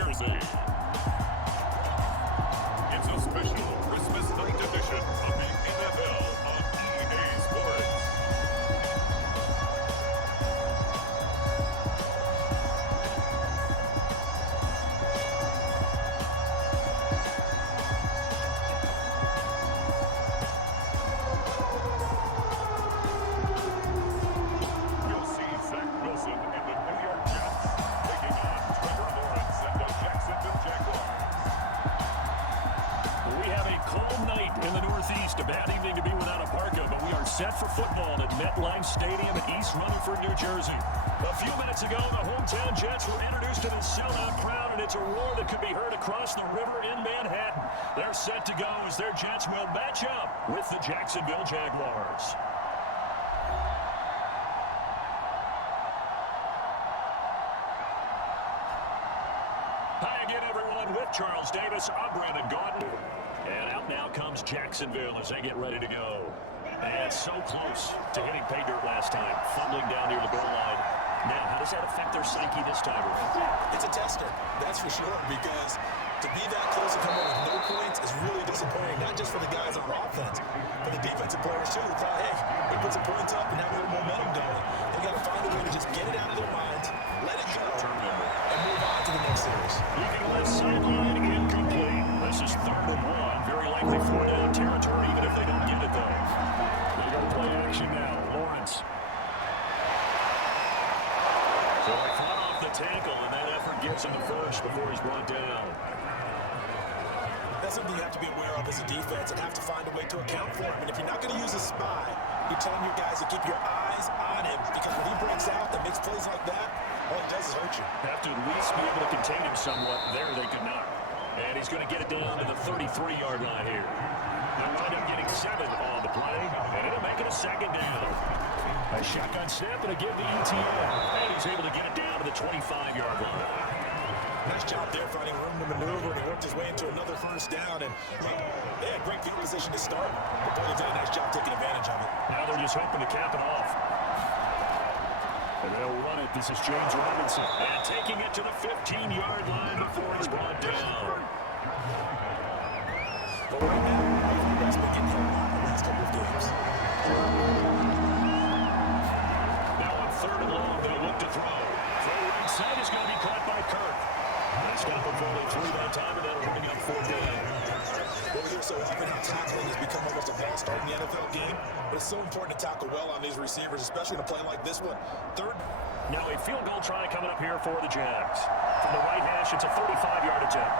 Jersey. It's a special Christmas night edition of the NFL on EA Sports. We'll see Zach Wilson in the New York Jets taking on Trevor Lawrence and the Jacksonville Jaguars. We have a cold night in the Northeast. A bad evening to be without a parka, but we are set for football at MetLife Stadium in East Rutherford, New Jersey. A few minutes ago, the hometown Jets were introduced to the sellout crowd, and it's a roar that could be heard across the river in Manhattan. They're set to go as their Jets will match up with the Jacksonville Jaguars. Hi again, everyone, with Charles Davis. I'm Brandon Gordon. And out now comes Jacksonville as they get ready to go. And so close to hitting pay dirt last time, fumbling down near the goal line. Now, how does that affect their psyche this time? It's a tester, that's for sure, because to be that close to coming with no points is really disappointing, not just for the guys on offense, for the defensive players too, who thought, hey, they put some points up and have a little momentum going. They got to find a way to just get it out of their minds, let it go, and move on to the next series. Looking left sideline, incomplete. This is 3rd and 1. Very likely 4-down territory, even if they don't get it, though. We go play action now. Lawrence. So they fought off the tackle, and that effort gets him the first before he's brought down. That's something you have to be aware of as a defense and have to find a way to account for him. And if you're not going to use a spy, you're telling your guys to keep your eyes on him, because when he breaks out and makes plays like that, all it does is hurt you. Have to at least be able to contain him somewhat. There they could not. And he's going to get it down to the 33-yard line here. They wind up getting 7 on the play, and it'll make it a 2nd down. A shotgun snap and a give to ETN. And he's able to get it down to the 25-yard line. Nice job there finding room to maneuver, and he worked his way into another first down. And they had great field position to start, but they did a nice job taking advantage of it. Now they're just hoping to cap it off. And they'll run it. This is James Robinson. And taking it to the 15-yard line before he's brought down. But right now, I think that's been getting hurt in the last couple of games. Now on 3rd and long, they'll look to throw. Throw right side is going to be caught by Kirk. They stop him for only 3 that time, and that'll bring up 4th down. Well, here so often how tackling has become almost a must start in the NFL game, but it's so important to tackle well on these receivers, especially in a play like this one. 3rd. Now a field goal try coming up here for the Jags. From the right hash, it's a 35-yard attempt.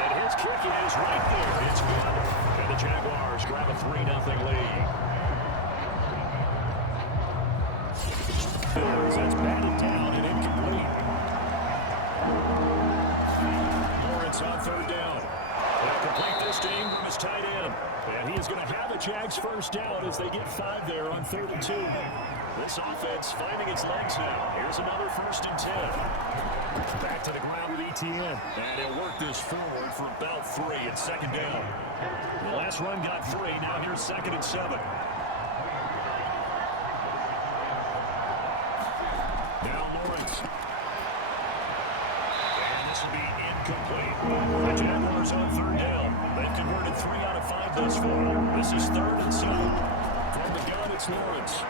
And his kick is right there. It's good. And the Jaguars grab a 3-0 lead. That's batted down and incomplete. Lawrence on 3rd down. They'll complete this to Ingram as tight end. And he is going to have a Jags first down as they get 5 there on 3rd and 2. This offense finding its legs now. Here's another 1st and 10. Back to the ground with ETN. And they'll work this forward for about 3 at 2nd down. The last run got 3. Now here's 2nd and 7. Now Lawrence. And this will be incomplete. The Jaguars on 3rd down. They've converted 3 out of 5 thus far. This is 3rd and 7. From the gun, it's Lawrence.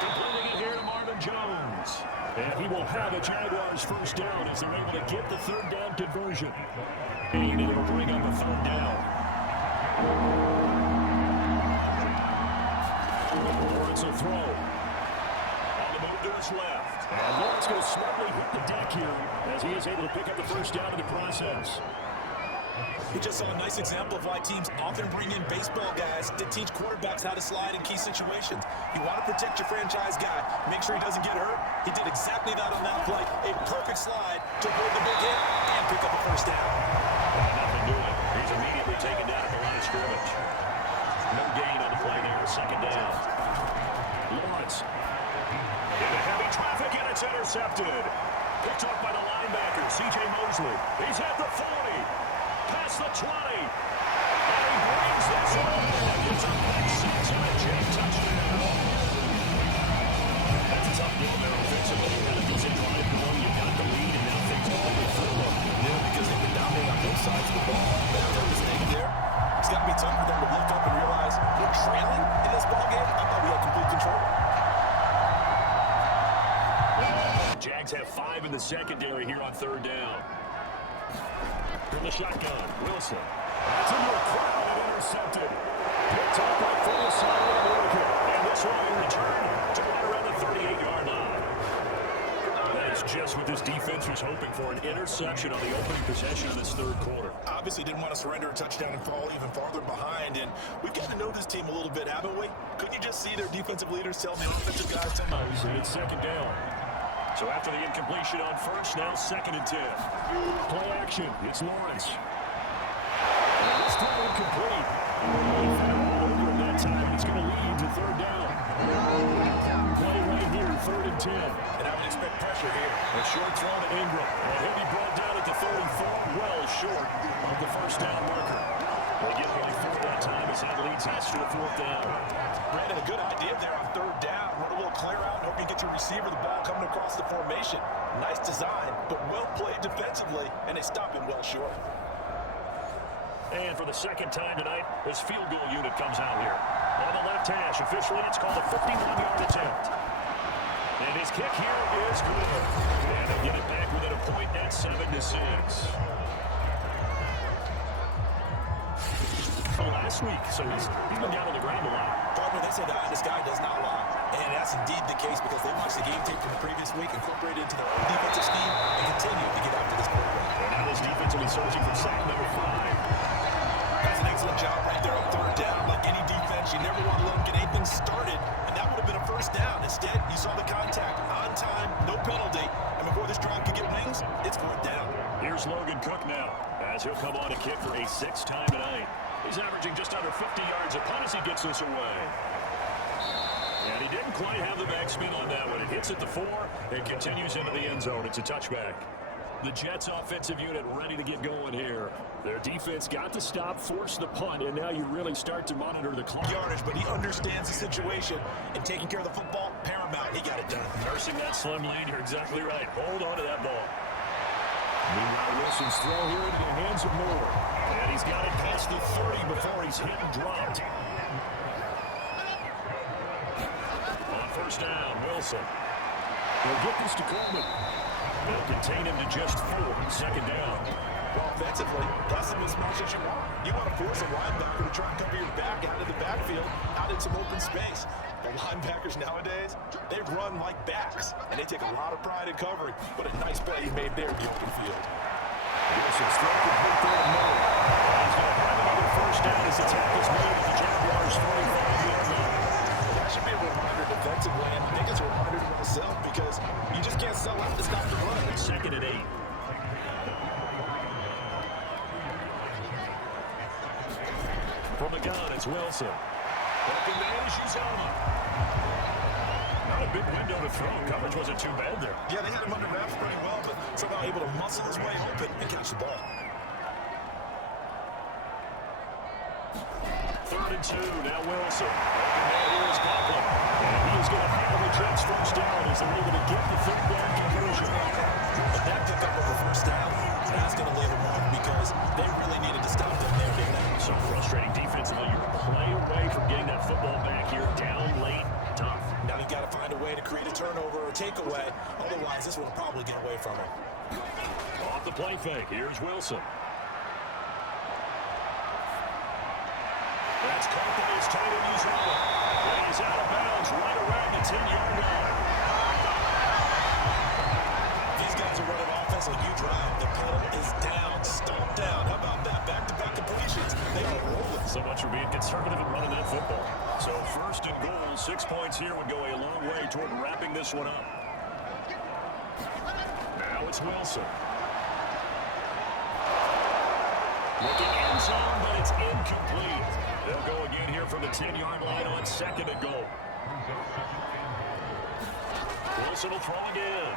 Completing it here to Marvin Jones. And he will have a Jaguars first down as they're able to get the 3rd down conversion. And it'll bring up a 3rd down. Lawrence will throw. On the move to his left. And Lawrence goes smartly hit the deck here as he is able to pick up the first down in the process. We just saw a nice example of why teams often bring in baseball guys to teach quarterbacks how to slide in key situations. You want to protect your franchise guy, make sure he doesn't get hurt. He did exactly that on that play. A perfect slide to avoid the big hit and pick up a first down. Nothing doing. He's immediately taken down at the line of scrimmage. No gain on the play there, 2nd down. Lawrence. Into heavy traffic, and it's intercepted. Picked up by the linebacker, C.J. Mosley. He's at the 40. Past the 20. And he brings this one. It's a back 6 and a jet touchdown. That's a tough deal there offensively. And it doesn't drive going. You've got the lead in the secondary here on third down. From the shotgun, Wilson. That's into a crowd and intercepted. Picked up by full sideline Walker. And this one will return to right around the 38-yard line. That is just what this defense was hoping for, an interception on the opening possession of this third quarter. Obviously didn't want to surrender a touchdown and fall even farther behind, and we've got to know this team a little bit, haven't we? Couldn't you just see their defensive leaders tell the offensive guys to And it's second down. So after the incompletion on first, now 2nd and 10. Play action, it's Lawrence. And it's still incomplete. He found all over at that time, and it's going to lead to third down. Play right here, 3rd and 10. And I would expect pressure here. A short throw to Ingram. And he'll be brought down at the 34, well short of the first down marker. They get only 4 that time as that leads us to the 4th down. Brandon, a good idea there on 3rd down. Run a little clear out and hope you get your receiver the ball coming across the formation. Nice design, but well played defensively, and they stop it well short. And for the second time tonight, this field goal unit comes out here. On the left hash, officially it's called a 51-yard attempt. And his kick here is good. And they'll get it back within a point at 7-6. Last week, so he's been down on the ground a lot. Partner, they say this guy does not lie. And that's indeed the case because they watched the game tape from the previous week, incorporated into their own defensive scheme, and continue to get after this quarterback. And now this defense will be searching for sack number 5. That's an excellent job right there on 3rd down. Like any defense, you never want to let them get anything started, and that would have been a first down. Instead, you saw the contact on time, no penalty, and before this drive could get wings, it's 4th down. Here's Logan Cook now, as he'll come on and kick for a 6th time tonight. He's averaging just under 50 yards a punt as he gets this away. And he didn't quite have the backspin on that one. It hits at the 4 and continues into the end zone. It's a touchback. The Jets offensive unit ready to get going here. Their defense got the stop, forced the punt, and now you really start to monitor the clock. Yardage, but he understands the situation, and taking care of the football, paramount. He got it done. Nursing that slim lane, you're exactly right. Hold on to that ball. Meanwhile, Wilson's throw here into the hands of Moore. And he's got it past the 30 before he's hit and dropped. On first down, Wilson. He'll get this to Coleman. They'll contain him to just 4. 2nd down. Well, offensively, that's the mismatch that you want. You want to force a linebacker to try and cover your back out of the backfield, out in some open space. The linebackers nowadays, they run like backs, and they take a lot of pride in covering. But a nice play he made there in the open field. Wilson's throw complete there to Moore. He's going to have another first down as the tackle's made at the Jaguars 45-yard line. That should be a reminder defensively, and I think it's a reminder to myself because you just can't sell out to stop the run. 2nd and 8. From the gun, it's Wilson. Open man, Shizoma. Not a big window to throw. Coverage wasn't too bad there. Yeah, they had him under wraps pretty well, but somehow able to muscle his way open and catch the ball. 3rd and 2, now Wilson. Open man, here is Coughlin. And he is going to handle the Jets first down as they're able to get the 3rd down conversion. But that pickup of the first down, that's going to leave them mark because they really needed to stop them there, didn't they? So frustrating defensively. You're a play away from getting that football back here. Down late, tough. Now you got to find a way to create a turnover or takeaway. Otherwise, this will probably get away from him. Off the play fake, here's Wilson. That's caught by his tight end, Uzomah. And he's out of bounds right around the 10-yard line. These guys are running offense like you drive. The pedal is down, stomped down. How about that? Back-to-back completions. They are rolling. So much for being conservative and running that football. So 1st and goal, 6 points here would go a long way toward wrapping this one up. Now it's Wilson. Looking end zone, but it's incomplete. They'll go again here from the 10-yard line on 2nd and goal. Wilson will throw again.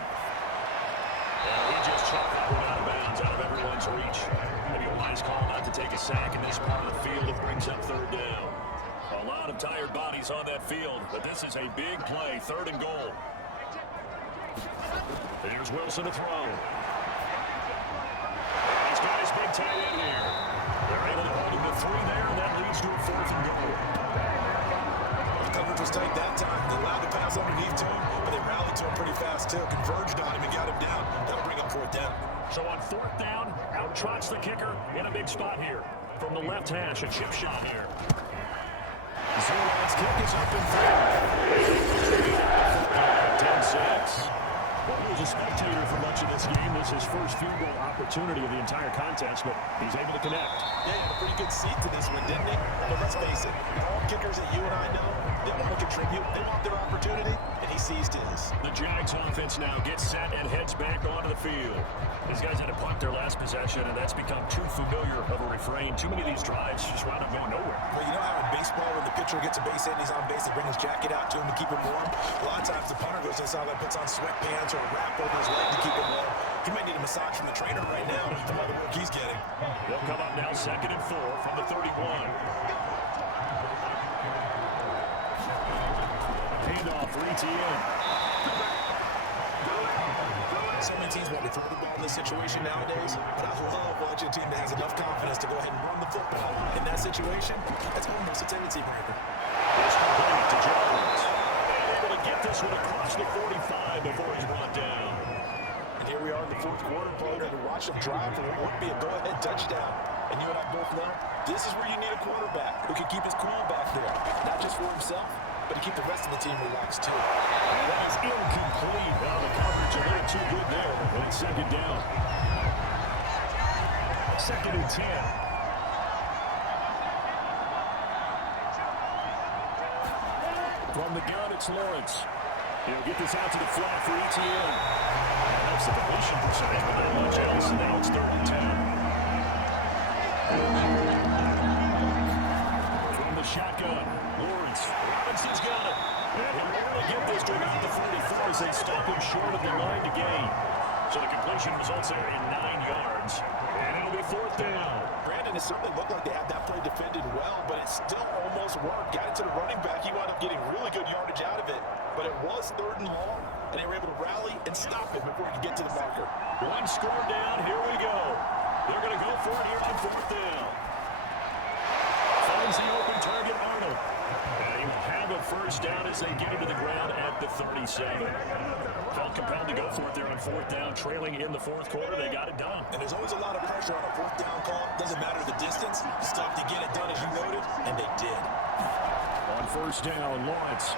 And he just chopped that one out of bounds, out of everyone's reach. Maybe a wise call not to take a sack in this part of the field. It brings up 3rd down. A lot of tired bodies on that field, but this is a big play, 3rd and goal. Here's Wilson to throw. He's got his big tight end here. They're able to hold him to 3 there, and that leads to a 4th and goal. The coverage defense was tight that time. They allowed the pass underneath to him, but they rallied to him pretty fast, too. Converged on him and got him down. That'll bring up fourth down. So on fourth down, out trots the kicker in a big spot here. From the left hash, a chip shot here. Zerwan's kick is up and through. 10-6. Well, he was a spectator for much of this game. This is his first field goal opportunity of the entire contest, but he's able to connect. Yeah, he had a pretty good seat to this one, didn't he? But let's face it, all kickers that you and I know, they want to contribute. They want their opportunity, and he seized his. The Jags offense now gets set and heads back onto the field. These guys had to punt their last possession, and that's become too familiar of a refrain. Too many of these drives just wound up going nowhere. Well, you know how in baseball, when the pitcher gets a base hit and he's on base, they bring his jacket out to him to keep him warm? A lot of times the punter goes inside and puts on sweatpants or a wrap over his leg to keep him warm. He might need a massage from the trainer right now from all the work he's getting. They'll come up now 2nd and 4 from the 31. Handoff for ETN. So many teams want to throw the ball in this situation nowadays, but I love watching a team that has enough confidence to go ahead and run the football. In that situation, that's almost a tendency breaker. It's complete to Jaguars. Able to get this one across the 45 before he's brought down. And here we are in the fourth quarter, partner, to watch them drive for what would be a go-ahead touchdown. And you and I both know, this is where you need a quarterback who can keep his cool back there. Not just for himself, but to keep the rest of the team relaxed too. That is incomplete. Well, the coverage a little too good there. And it's 2nd down. 2nd and 10. From the gun, it's Lawrence. He'll get this out to the flat for ETN. That's the completion percentage, but not much else. And now it's 3rd and 10. From the shotgun, Lawrence. Robinson's got it. And he'll barely get this to about the 44 as they stop him short of the line to gain. So the completion results there in 9 yards. And it'll be 4th down. Brandon, it certainly looked like they had that play defended well, but it still almost worked. Got it to the running back. He wound up getting really good yardage out of it. But it was 3rd and long, and they were able to rally and stop it before he could get to the marker. One score down. Here we go. They're going to go for it here on 4th down. Finds the open target, Arnold. And he will have a first down as they get into the ground at the 37. Felt compelled to go for it there on 4th down, trailing in the 4th quarter. They got it done. And there's always a lot of pressure on a 4th down call. Doesn't matter the distance. Stuff to get it done, as you noted, and they did. On 1st down, Lawrence.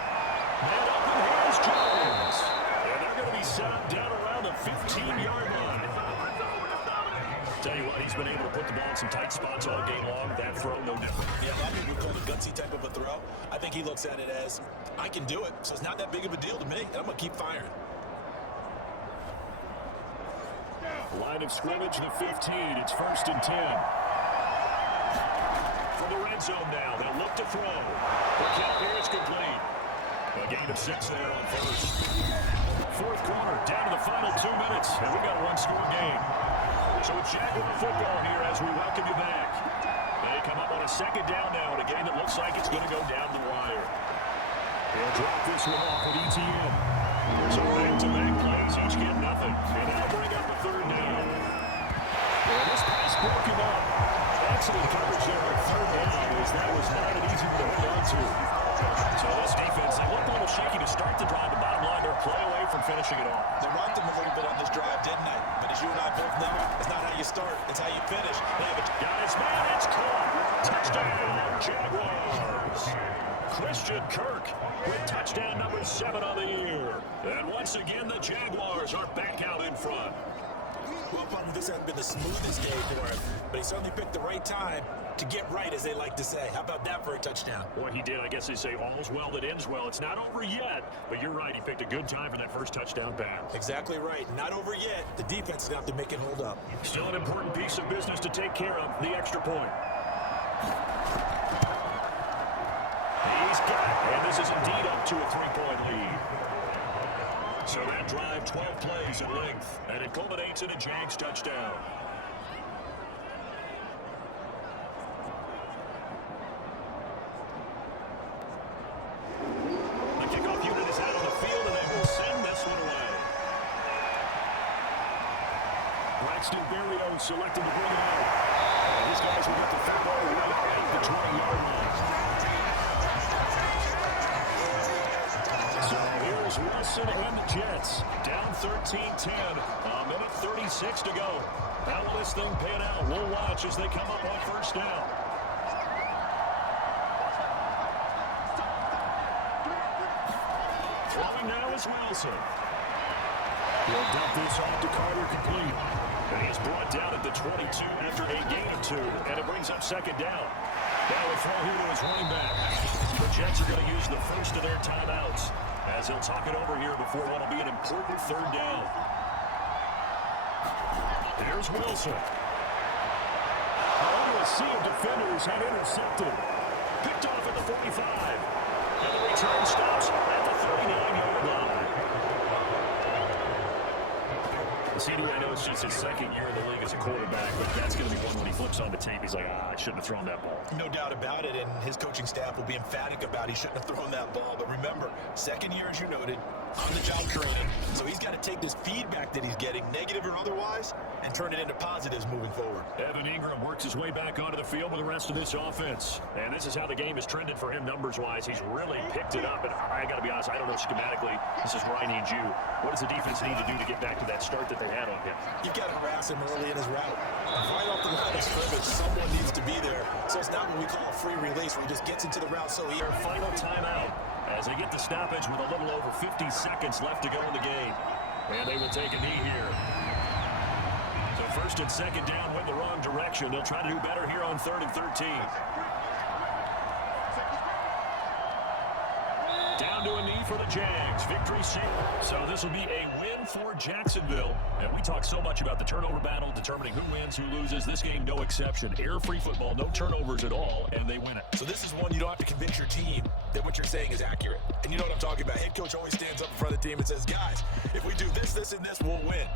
Man up, and here's Jones. And they're going to be set up down around the 15-yard line. Tell you what, he's been able to put the ball in some tight spots all game long. That throw, no different. Yeah, a lot of people call it a gutsy type of a throw. I think he looks at it as, I can do it, so it's not that big of a deal to me, and I'm going to keep firing. Line of scrimmage, the 15. It's 1st and 10. For the red zone now, they'll look to throw. The count here is complete. A gain of 6 there on 1st. 4th quarter, down to the final 2 minutes, and we got a one-score game. So it's Jaguar football here as we welcome you back. They come up on a 2nd down now in a game that looks like it's going to go down the wire. They'll drop this one off at ETN. So back-to-back plays, each get nothing. And that'll bring up a 3rd down. And this pass broken up. Excellent coverage there on 3rd down, as that was not an easy one to hold on to. So this defense, they looked a little shaky to start the drive. The bottom line, they're play away from finishing it off. They rocked him a little bit on this drive, didn't they? But as you and I both know, it's not how you start, it's how you finish. Guys, man, it's caught. Touchdown, Jaguars. Christian Kirk with touchdown number 7 on the year. And once again, the Jaguars are back out in front. Well, probably this hasn't been the smoothest game for him, but he certainly picked the right time to get right, as they like to say. How about that for a touchdown? Boy, he did. I guess they say all's well that ends well. It's not over yet, but you're right. He picked a good time for that first touchdown pass. Exactly right. Not over yet. The defense is going to have to make it hold up. Still an important piece of business to take care of, the extra point. He's got it, and this is indeed up to a 3-point lead. So that drive, 12 plays in length, and it culminates in a Jags touchdown. The kickoff unit is out on the field, and they will send this one away. Braxton Berrios selected to bring it out. And these guys will get the football right at the 20-yard line. Here's Wilson and the Jets. Down 13-10. A minute 36 to go. How will this thing pan out? We'll watch as they come up on first down. Throwing now is Wilson. He'll dump this off to Carter complete. And he's brought down at the 22 after a gain of 2. And it brings up second down. Now a throw here to his running back. The Jets are going to use the first of their timeouts as he'll talk it over here before what will be an important third down. Here's Wilson. Only a sea of defenders had intercepted. Picked off at the 45. And the return stops at the 39-yard line. See, I know it's just his second year in the league as a quarterback, but that's going to be one when he flips on the tape. He's like, I shouldn't have thrown that ball. No doubt about it, and his coaching staff will be emphatic about he shouldn't have thrown that ball. But remember, second year, as you noted, on-the-job training. So he's got to take this feedback that he's getting, negative or otherwise, and turn it into positives moving forward. Evan Ingram works his way back onto the field with the rest of this offense. And this is how the game has trended for him numbers-wise. He's really picked it up, and I got to be honest, I don't know schematically. This is where I need you. What does the defense need to do to get back to that start that they had on him? You've got to harass him early in his route. Right off the line of scrimmage, someone needs to be there. So it's not what we call a free release where he just gets into the route so easy. Final timeout as they get the stoppage with a little over 50 seconds left to go in the game. And they will take a knee here. So first and second down went the wrong direction. They'll try to do better here on 3rd and 13. Down to a knee for the Jags. Victory sealed. So this will be a win for Jacksonville. And we talk so much about the turnover battle, determining who wins, who loses. This game, no exception. Error-free football, no turnovers at all, and they win it. So this is one you don't have to convince your team that what you're saying is accurate. And you know what I'm talking about. Head coach always stands up in front of the team and says, guys, if we do this, this, and this, we'll win.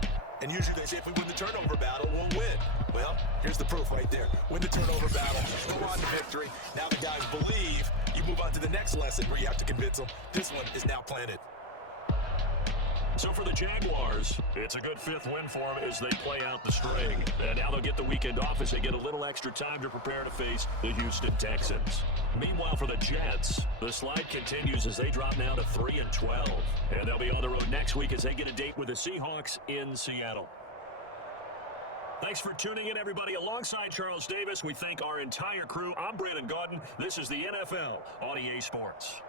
And usually they say, if we win the turnover battle, we'll win. Well, here's the proof right there. Win the turnover battle, go on to victory. Now the guys believe. You move on to the next lesson where you have to convince them. This one is now planted. So for the Jaguars, it's a good 5th win for them as they play out the string. And now they'll get the weekend off as they get a little extra time to prepare to face the Houston Texans. Meanwhile, for the Jets, the slide continues as they drop now to 3-12. And they'll be on the road next week as they get a date with the Seahawks in Seattle. Thanks for tuning in, everybody. Alongside Charles Davis, we thank our entire crew. I'm Brandon Gaudin. This is the NFL on EA Sports.